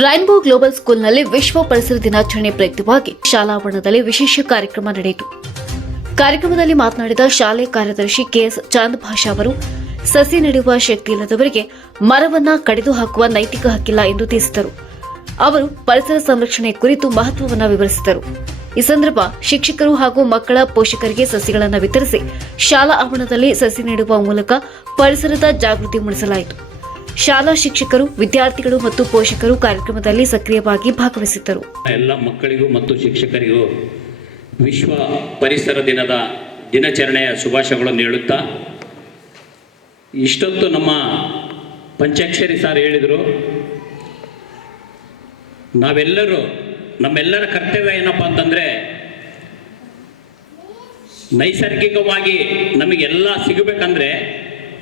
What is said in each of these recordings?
Rainbow global ಸ್ಕೂಲ್ನಲ್ಲಿ ವಿಶ್ವ ಪರಿಸರ ದಿನಾಚರಣೆ ಪ್ರಯುಕ್ತವಾಗಿ ಶಾಲಾವರಣದಲ್ಲಿ ವಿಶೇಷ ಕಾರ್ಯಕ್ರಮ ನಡೆಯಿತು. ಕಾರ್ಯಕ್ರಮದಲ್ಲಿ ಮಾತನಾಡಿದ ಶಾಲೆ ಕಾರ್ಯದರ್ಶಿ ಕೆಎಸ್ ಚಾಂದ್ ಭಾಷಾ ಅವರು, ಸಸಿ ನೆಡುವ ಶಕ್ತಿ ಇಲ್ಲದವರಿಗೆ ಮರವನ್ನ ಕಡಿದು ಹಾಕುವ ನೈತಿಕ ಹಕ್ಕಿಲ್ಲ ಎಂದು ತಿಳಿಸಿದರು. ಅವರು ಪರಿಸರ ಸಂರಕ್ಷಣೆ ಕುರಿತು ಮಹತ್ವವನ್ನು ವಿವರಿಸಿದರು. ಈ ಸಂದರ್ಭ ಶಿಕ್ಷಕರು ಹಾಗೂ ಮಕ್ಕಳ ಪೋಷಕರಿಗೆ ಸಸಿಗಳನ್ನು ವಿತರಿಸಿ ಶಾಲಾ ಆವರಣದಲ್ಲಿ ಸಸಿ ನೆಡುವ ಮೂಲಕ ಪರಿಸರದ ಜಾಗೃತಿ ಮೂಡಿಸಲಾಯಿತು. ಶಾಲಾ ಶಿಕ್ಷಕರು, ವಿದ್ಯಾರ್ಥಿಗಳು ಮತ್ತು ಪೋಷಕರು ಕಾರ್ಯಕ್ರಮದಲ್ಲಿ ಸಕ್ರಿಯವಾಗಿ ಭಾಗವಹಿಸಿದ್ದರು. ಎಲ್ಲ ಮಕ್ಕಳಿಗೂ ಮತ್ತು ಶಿಕ್ಷಕರಿಗೂ ವಿಶ್ವ ಪರಿಸರ ದಿನದ ದಿನಾಚರಣೆಯ ಶುಭಾಶಯಗಳನ್ನು ಹೇಳುತ್ತಾ, ಇಷ್ಟೊತ್ತು ನಮ್ಮ ಪಂಚಾಕ್ಷರಿ ಸಾರ್ ಹೇಳಿದರು, ನಾವೆಲ್ಲರೂ ನಮ್ಮೆಲ್ಲರ ಕರ್ತವ್ಯ ಏನಪ್ಪ ಅಂತಂದರೆ, ನೈಸರ್ಗಿಕವಾಗಿ ನಮಗೆಲ್ಲ ಸಿಗಬೇಕಂದ್ರೆ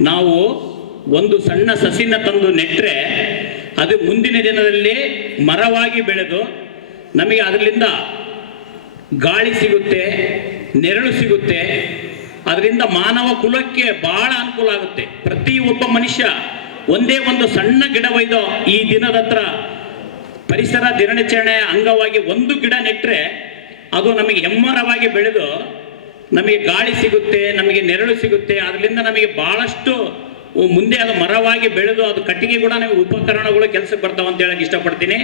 ನಾವು ಒಂದು ಸಣ್ಣ ಸಸಿನ ತಂದು ನೆಟ್ಟರೆ ಅದು ಮುಂದಿನ ದಿನದಲ್ಲಿ ಮರವಾಗಿ ಬೆಳೆದು ನಮಗೆ ಅದರಿಂದ ಗಾಳಿ ಸಿಗುತ್ತೆ, ನೆರಳು ಸಿಗುತ್ತೆ. ಅದರಿಂದ ಮಾನವ ಕುಲಕ್ಕೆ ಬಹಳ ಅನುಕೂಲ ಆಗುತ್ತೆ. ಪ್ರತಿ ಒಬ್ಬ ಮನುಷ್ಯ ಒಂದೇ ಒಂದು ಸಣ್ಣ ಗಿಡ ಒಯ್ದು ಈ ದಿನದ ಹತ್ರ ಪರಿಸರ ದಿನಾಚರಣೆಯ ಅಂಗವಾಗಿ ಒಂದು ಗಿಡ ನೆಟ್ಟರೆ ಅದು ನಮಗೆ ಹೆಮ್ಮರವಾಗಿ ಬೆಳೆದು ನಮಗೆ ಗಾಳಿ ಸಿಗುತ್ತೆ, ನಮಗೆ ನೆರಳು ಸಿಗುತ್ತೆ. ಅದರಿಂದ ನಮಗೆ ಬಹಳಷ್ಟು ಮುಂದೆ ಅದು ಮರವಾಗಿ ಬೆಳೆದು ಅದು ಕಟ್ಟಿಗೆ ಕೂಡ ನಮಗೆ ಉಪಕರಣಗಳು ಕೆಲಸಕ್ಕೆ ಬರ್ತಾವ ಅಂತ ಹೇಳಕ್ಕೆ ಇಷ್ಟಪಡ್ತೀನಿ.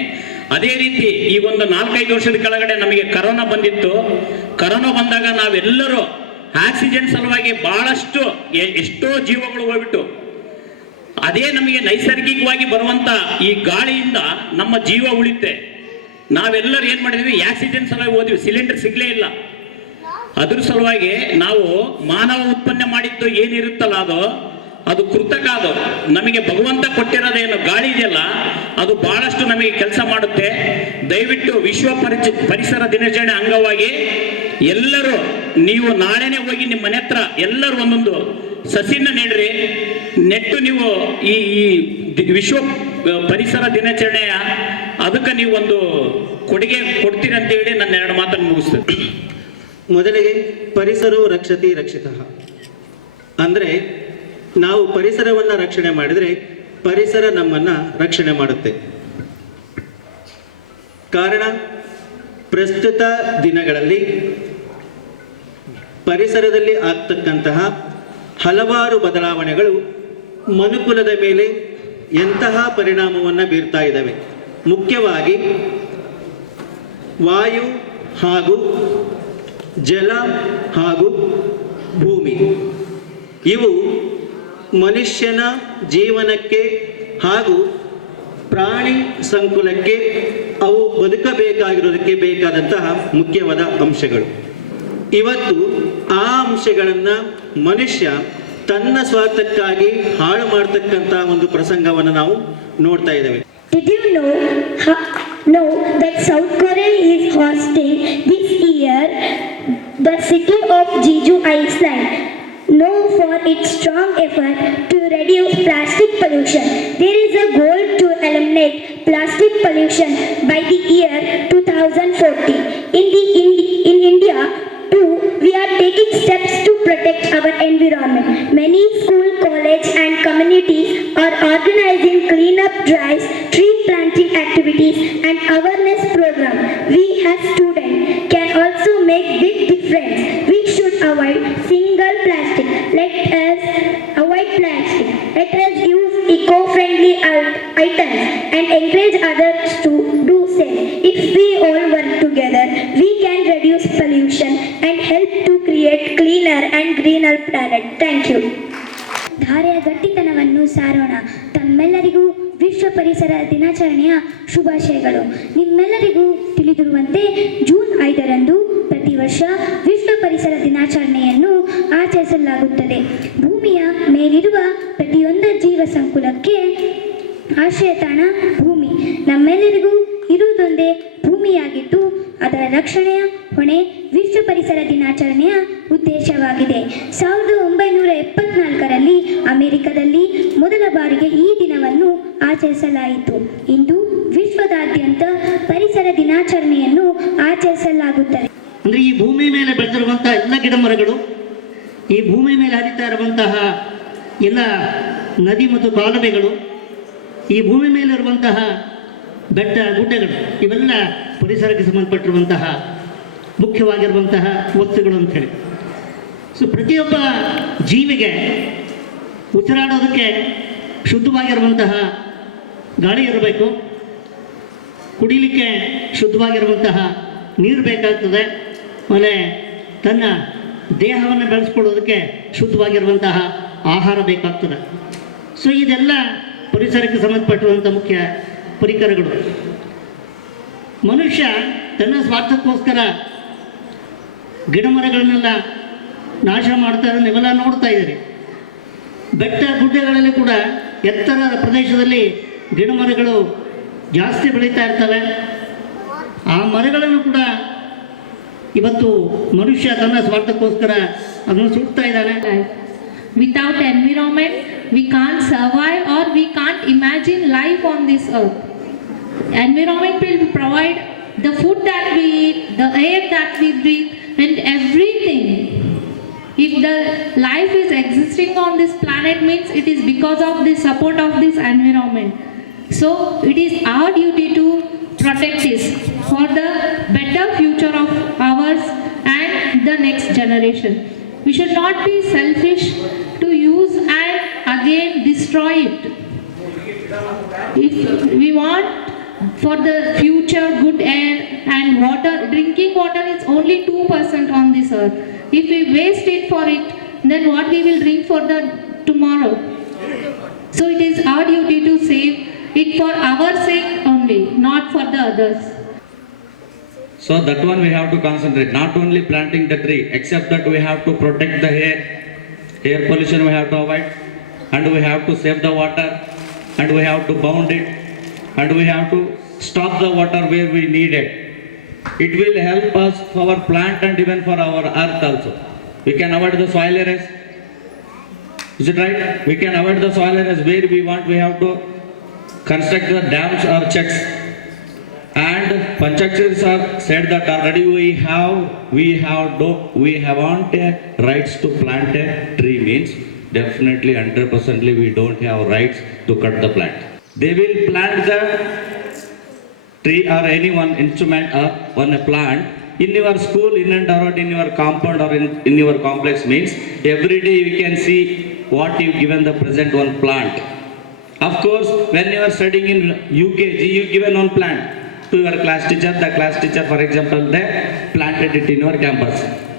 ಅದೇ ರೀತಿ ಈ ಒಂದು ನಾಲ್ಕೈದು ವರ್ಷದ ಕೆಳಗಡೆ ನಮಗೆ ಕರೋನಾ ಬಂದಿತ್ತು. ಕರೋನಾ ಬಂದಾಗ ನಾವೆಲ್ಲರೂ ಆಕ್ಸಿಜನ್ ಸಲುವಾಗಿ ಬಹಳಷ್ಟು ಎಷ್ಟೋ ಜೀವಗಳು ಹೋಗ್ಬಿಟ್ಟು, ಅದೇ ನಮಗೆ ನೈಸರ್ಗಿಕವಾಗಿ ಬರುವಂತ ಈ ಗಾಳಿಯಿಂದ ನಮ್ಮ ಜೀವ ಉಳಿತೆ ನಾವೆಲ್ಲರೂ ಏನ್ ಮಾಡಿದ್ವಿ, ಆಕ್ಸಿಜನ್ ಸಲುವಾಗಿ ಹೋದ್ವಿ, ಸಿಲಿಂಡರ್ ಸಿಗ್ಲೇ ಇಲ್ಲ. ಅದ್ರ ಸಲುವಾಗಿ ನಾವು ಮಾನವ ಉತ್ಪನ್ನ ಮಾಡಿದ್ದು ಏನಿರುತ್ತಲ್ಲ ಅದು ಅದು ಕೃತಕ ಅದು. ನಮಗೆ ಭಗವಂತ ಕೊಟ್ಟಿರೋದೇನು ಗಾಳಿ ಇದೆಯಲ್ಲ, ಅದು ಬಹಳಷ್ಟು ನಮಗೆ ಕೆಲಸ ಮಾಡುತ್ತೆ. ದಯವಿಟ್ಟು ವಿಶ್ವ ಪರಿಚ, ಪರಿಸರ ದಿನಾಚರಣೆ ಅಂಗವಾಗಿ ಎಲ್ಲರೂ ನೀವು ನಾಳೆನೆ ಹೋಗಿ ನಿಮ್ಮ ಮನೆ ಹತ್ರ ಎಲ್ಲರೂ ಒಂದೊಂದು ಸಸಿನ ನೆಡ್ರಿ. ನೆಟ್ಟು ನೀವು ಈ ಈ ವಿಶ್ವ ಪರಿಸರ ದಿನಾಚರಣೆಯ ಅದಕ್ಕೆ ನೀವು ಒಂದು ಕೊಡುಗೆ ಕೊಡ್ತೀರಿ ಅಂತ ಹೇಳಿ ನನ್ನ ಎರಡು ಮಾತನ್ನು ಮುಗಿಸ್ತೇನೆ. ಮೊದಲಿಗೆ ಪರಿಸರವು ರಕ್ಷತಿ ರಕ್ಷಿತ ಅಂದರೆ ನಾವು ಪರಿಸರವನ್ನು ರಕ್ಷಣೆ ಮಾಡಿದರೆ ಪರಿಸರ ನಮ್ಮನ್ನು ರಕ್ಷಣೆ ಮಾಡುತ್ತೆ. ಕಾರಣ, ಪ್ರಸ್ತುತ ದಿನಗಳಲ್ಲಿ ಪರಿಸರದಲ್ಲಿ ಆಗ್ತಕ್ಕಂತಹ ಹಲವಾರು ಬದಲಾವಣೆಗಳು ಮನುಕುಲದ ಮೇಲೆ ಎಂತಹ ಪರಿಣಾಮವನ್ನು ಬೀರ್ತಾ ಇದ್ದಾವೆ ಮುಖ್ಯವಾಗಿ ವಾಯು ಹಾಗೂ ಜಲ ಹಾಗೂ ಭೂಮಿ. ಇವು ಮನುಷ್ಯನ ಜೀವನಕ್ಕೆ ಹಾಗೂ ಪ್ರಾಣಿ ಸಂಕುಲಕ್ಕೆ ಅವು ಬದುಕಬೇಕಾಗಿರೋದಕ್ಕೆ ಬೇಕಾದಂತಹ ಮುಖ್ಯವಾದ ಅಂಶಗಳು. ಇವತ್ತು ಆ ಅಂಶಗಳನ್ನು ಮನುಷ್ಯ ತನ್ನ ಸ್ವಾರ್ಥಕ್ಕಾಗಿ ಹಾಳು ಮಾಡತಕ್ಕಂತಹ ಒಂದು ಪ್ರಸಂಗವನ್ನು ನಾವು ನೋಡ್ತಾ ಇದ್ದೇವೆ. Did you know, ha- know that South Korea is hosting this year the city of Jeju Iceland, known for its strong effort to reduce plastic pollution. There is a goal to eliminate plastic pollution by the year 2040. In the in, in India, too, we are taking steps to protect our environment. Many school, college, and communities are organizing cleanup drives, tree planting activities, and awareness Let us use eco-friendly items and encourage others to do same. If we all work together, we can reduce pollution and help to create cleaner and greener planet. Thank you. ಧಾರೆಯ ಗಟ್ಟಿತನವನ್ನು ಸಾರೋಣ ತಮ್ಮೆಲ್ಲರಿಗೂ ವಿಶ್ವ ಪರಿಸರ ದಿನಾಚರಣೆಯ ಶುಭಾಶಯಗಳು ನಿಮ್ಮೆಲ್ಲರಿಗೂ ತಿಳಿದಿರುವಂತೆ June ಐದರಂದು ವರ್ಷ ವಿಶ್ವ ಪರಿಸರ ದಿನಾಚರಣೆಯನ್ನು ಆಚರಿಸಲಾಗುತ್ತದೆ. ಭೂಮಿಯ ಮೇಲಿರುವ ಪ್ರತಿಯೊಂದು ಜೀವ ಸಂಕುಲಕ್ಕೆ ಆಶ್ರಯ ತಾಣ ಭೂಮಿ. ನಮ್ಮೆಲ್ಲರಿಗೂ ಇರುವುದೊಂದೇ ಭೂಮಿಯಾಗಿದ್ದು, ಅದರ ರಕ್ಷಣೆಯ ಹೊಣೆ ವಿಶ್ವ ಪರಿಸರ ದಿನಾಚರಣೆಯ ಉದ್ದೇಶವಾಗಿದೆ. ಸಾವಿರದ ಒಂಬೈನೂರ ಎಪ್ಪತ್ನಾಲ್ಕರಲ್ಲಿ ಅಮೆರಿಕದಲ್ಲಿ ಮೊದಲ ಬಾರಿಗೆ ಈ ದಿನವನ್ನು ಆಚರಿಸಲಾಯಿತು. ಇಂದು ವಿಶ್ವದಾದ್ಯಂತ ಪರಿಸರ ದಿನಾಚರಣೆಯನ್ನು ಆಚರಿಸಲಾಗುತ್ತದೆ. ಅಂದರೆ ಈ ಭೂಮಿ ಮೇಲೆ ಬೆಳೆದಿರುವಂತಹ ಎಲ್ಲ ಗಿಡ ಮರಗಳು ಈ ಭೂಮಿ ಮೇಲೆ ಹರಿತಾ ಇರುವಂತಹ ಎಲ್ಲ ನದಿ ಮತ್ತು ಕಾಲುವೆಗಳು, ಈ ಭೂಮಿ ಮೇಲೆ ಇರುವಂತಹ ಬೆಟ್ಟ, ಗುಡ್ಡಗಳು, ಇವೆಲ್ಲ ಪರಿಸರಕ್ಕೆ ಸಂಬಂಧಪಟ್ಟಿರುವಂತಹ ಮುಖ್ಯವಾಗಿರುವಂತಹ ವಸ್ತುಗಳು ಅಂಥೇಳಿ ಸೊ ಪ್ರತಿಯೊಬ್ಬ ಜೀವಿಗೆ ಉಸಿರಾಡೋದಕ್ಕೆ ಶುದ್ಧವಾಗಿರುವಂತಹ ಗಾಳಿ ಇರಬೇಕು. ಕುಡಿಲಿಕ್ಕೆ ಶುದ್ಧವಾಗಿರುವಂತಹ ನೀರು ಬೇಕಾಗ್ತದೆ. ಆಮೇಲೆ ತನ್ನ ದೇಹವನ್ನು ಬೆಳೆಸ್ಕೊಳ್ಳೋದಕ್ಕೆ ಶುದ್ಧವಾಗಿರುವಂತಹ ಆಹಾರ ಬೇಕಾಗ್ತದೆ. ಸೊ ಇದೆಲ್ಲ ಪರಿಸರಕ್ಕೆ ಸಂಬಂಧಪಟ್ಟಿರುವಂಥ ಮುಖ್ಯ ಪರಿಕರಗಳು. ಮನುಷ್ಯ ತನ್ನ ಸ್ವಾರ್ಥಕ್ಕೋಸ್ಕರ ಗಿಡಮರಗಳನ್ನೆಲ್ಲ ನಾಶ ಮಾಡ್ತಾ ನೀವೆಲ್ಲ ನೋಡ್ತಾ ಇದ್ದೀರಿ. ಬೆಟ್ಟ ಗುಡ್ಡಗಳಲ್ಲಿ ಕೂಡ ಎತ್ತರದ ಪ್ರದೇಶದಲ್ಲಿ ಗಿಡಮರಗಳು ಜಾಸ್ತಿ ಬೆಳೀತಾ ಇರ್ತವೆ. ಆ ಮರಗಳನ್ನು ಕೂಡ ಇವತ್ತು ಮನುಷ್ಯ ತನ್ನ ಸ್ವಾರ್ಥಕ್ಕೋಸ್ಕರ ಅದನ್ನು ಸುಡ್ತಾ ಇದ್ದಾನೆ life. Without environment, we can't survive or we can't imagine life on this earth. Environment will provide the food that we eat, the air that we breathe, and everything. If the life is existing on this planet means it is because of the support of this environment. So it is our duty to protect for the better future of ours and the next generation. We should not be selfish to use and again destroy it. If we want for the future good air and water, drinking water is only 2% on this earth. If we waste it for it, then what we will drink for the tomorrow? So it is our duty to save it for our sake only, not for the others. So that one we have to concentrate, not only planting the tree, except that we have to protect the air, air pollution we have to avoid, and we have to save the water, and we have to bound it, and we have to stop the water where we need it. It will help us for our plant and even for our earth also. We can avoid the soil errors. Is it right? We can avoid the soil errors where we want, we have to construct the dams or checks. And Panchaksharis are said that already we have, we have, do, we haven't a rights to plant a tree means definitely hundred percently we don't have rights to cut the plant. They will plant the tree or any one instrument or one a plant in your school, in and around in your compound or in, in your complex means every day you can see what you've given the present one plant. Of course, when you are studying in UKG, you given one plant to your class teacher. The class teacher, for example, they planted it in your campus.